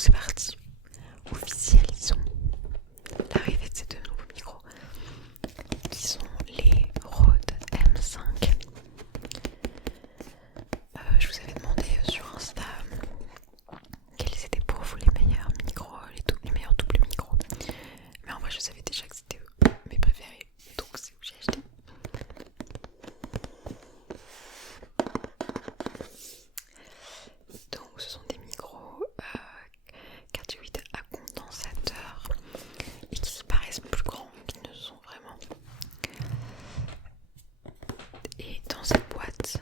c'est parti, officialisons l'arrivée de ces deux nouveaux micros qui sont les Rode M5. Je vous avais demandé sur Insta quels étaient pour vous les meilleurs micros, les meilleurs doubles micros, mais en vrai je savais déjà que c'était mes préférés, donc c'est où j'ai acheté. Donc ce sont des micros 4.8 à condensateur et qui paraissent plus grands qu'ils ne sont vraiment. Et dans cette boîte,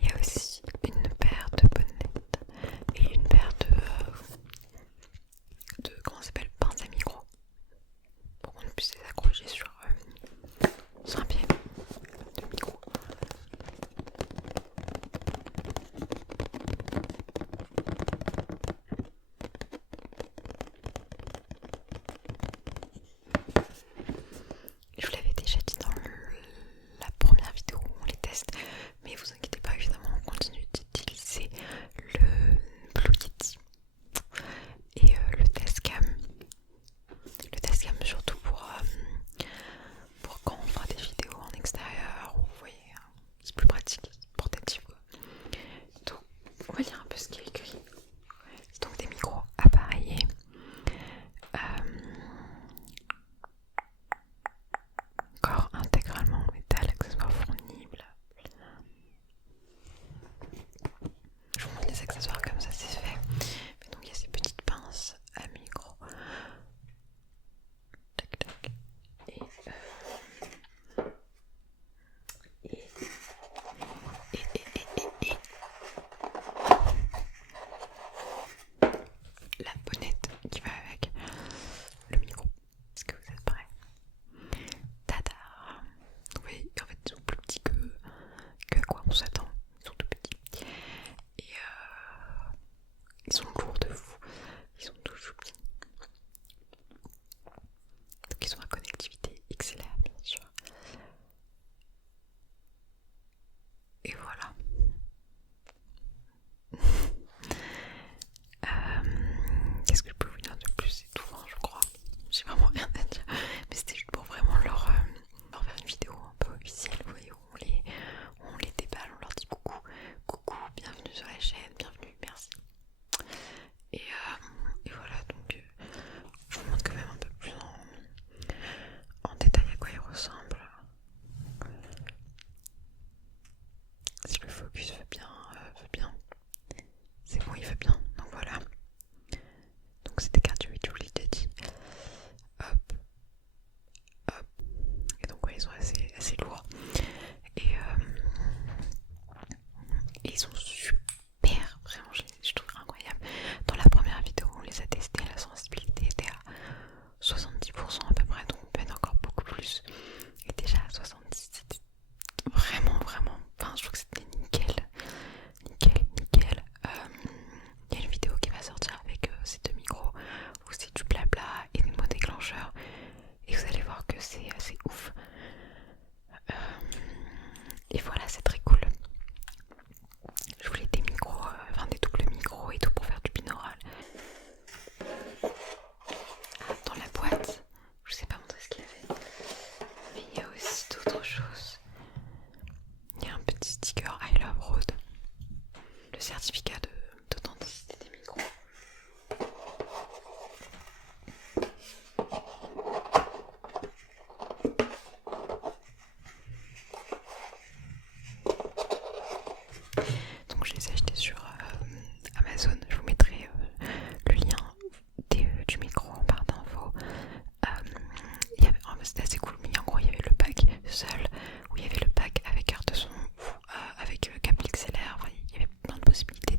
il y a aussi une paire de bonnettes et une paire de comment ça s'appelle, pinces à micro pour qu'on puisse les accrocher sur un pied de micro. Je vous l'avais déjà dit dans la première vidéo où on les teste, mais vous inquiétez pas, évidemment on continue d'utiliser le Blue Yeti et le Tascam. Le Tascam surtout pour quand on fera des vidéos en extérieur, ou vous voyez, c'est plus pratique, c'est portatif quoi. Donc on va lire un peu ce qui est écrit. C'est donc des micros appareillés. Corps intégralement en métal, accessoires fournibles. Je vous montre les accessoires comme ça c'est fait. Mais donc il y a ces petites pinces à micro. Tac tac. Et la bonnette qui va avec le micro. Est-ce que vous êtes prêts? Tada! Oui, en fait ils sont plus petits que à quoi on s'attend. Ils sont tout petits. Et ils sont lourds de fou. Ils sont tout choupis. Donc ils ont la connectivité XLR bien sûr. Et voilà. Qu'est-ce que je peux vous dire de plus? C'est tout, hein, je crois. J'ai vraiment rien à dire. Mais c'était juste pour vraiment leur faire une vidéo un peu officielle, vous voyez, où on les déballe, on leur dit coucou, coucou, bienvenue sur la chaîne, bienvenue, merci. Et voilà, donc je vous montre quand même un peu plus en détail à quoi ils ressemblent. Si le focus veut bien. C'est bon, il veut bien, donc voilà. Donc c'était cardio, je vous l'ai déjà dit. Hop, hop. Et donc ouais, ils sont assez lourds. Et ils sont super, vraiment, je trouve incroyable. Dans la première vidéo, on les a testés, la sensibilité était à 70% à peu près, donc peut-être encore beaucoup plus. Et déjà à 70, c'était vraiment, enfin je trouve que c'était nickel. Il y a une vidéo qui va sortir avec ces deux micros où c'est du blabla et des mots déclencheurs et vous allez voir que c'est assez ouf. Et voilà, c'est très cool. Je voulais des micros, des doubles micros et tout pour faire du binaural. Dans la boîte, je vous ai pas montré ce qu'il y avait, mais il y a aussi d'autres choses. Il y a un petit sticker I love Rode, le certificat d'authenticité des micros. Donc je les ai achetés sur Amazon, je vous mettrai le lien du micro en barre d'infos. C'était assez cool, mais en gros il y avait le pack seul, où il y avait le pack avec carte son, avec câble XLR, enfin, il y avait plein de possibilités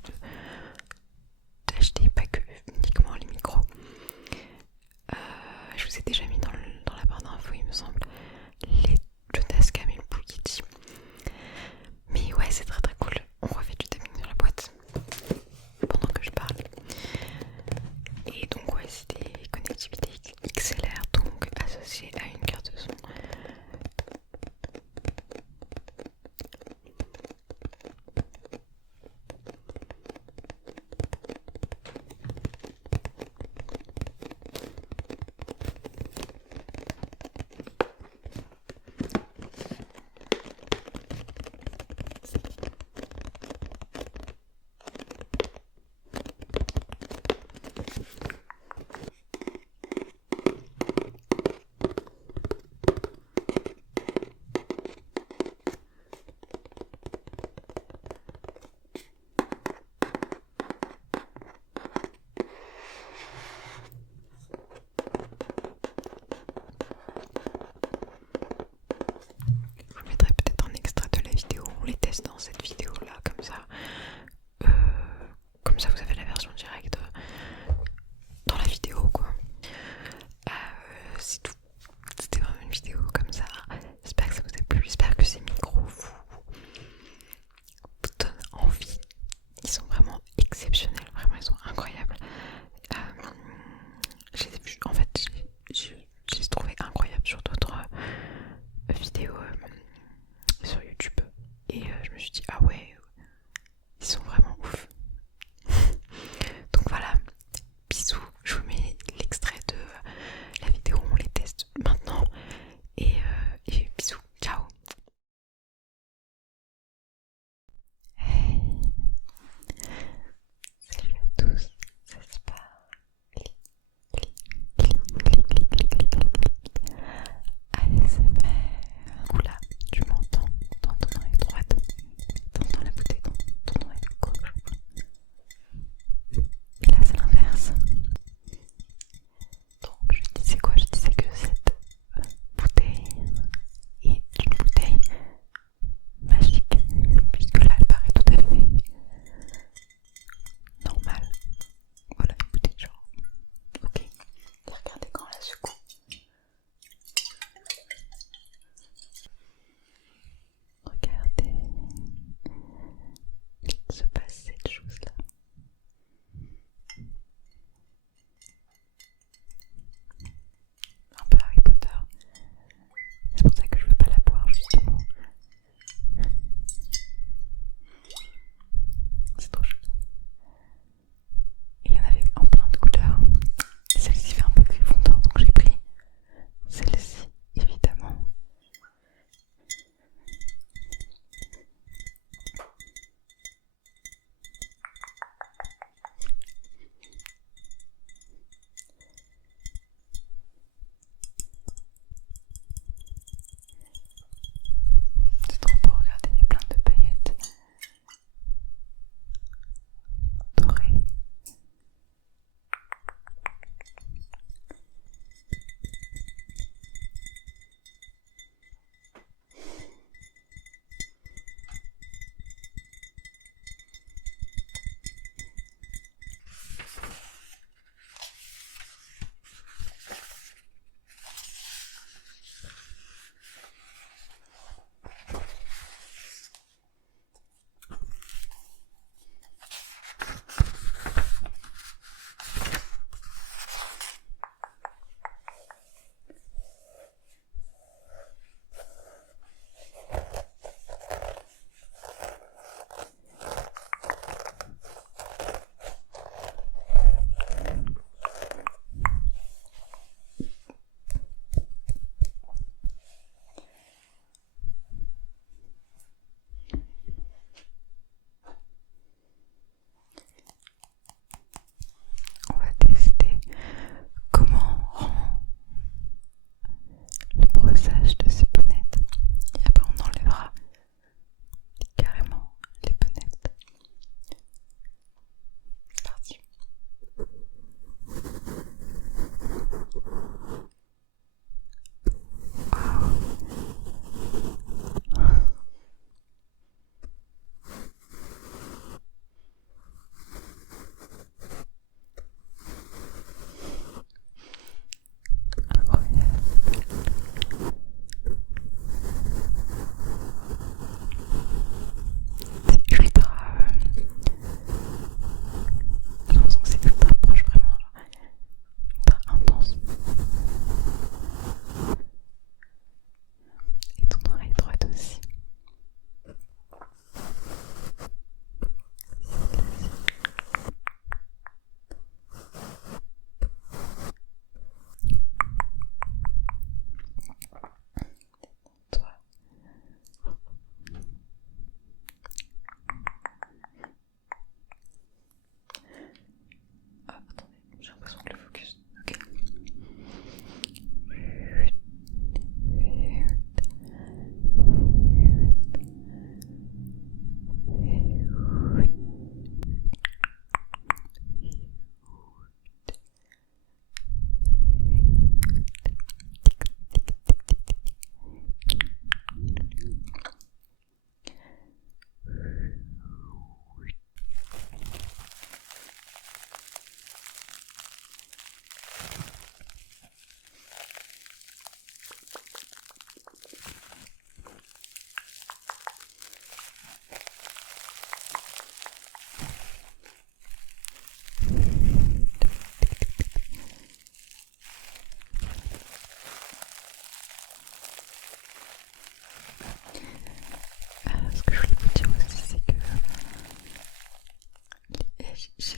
j'ai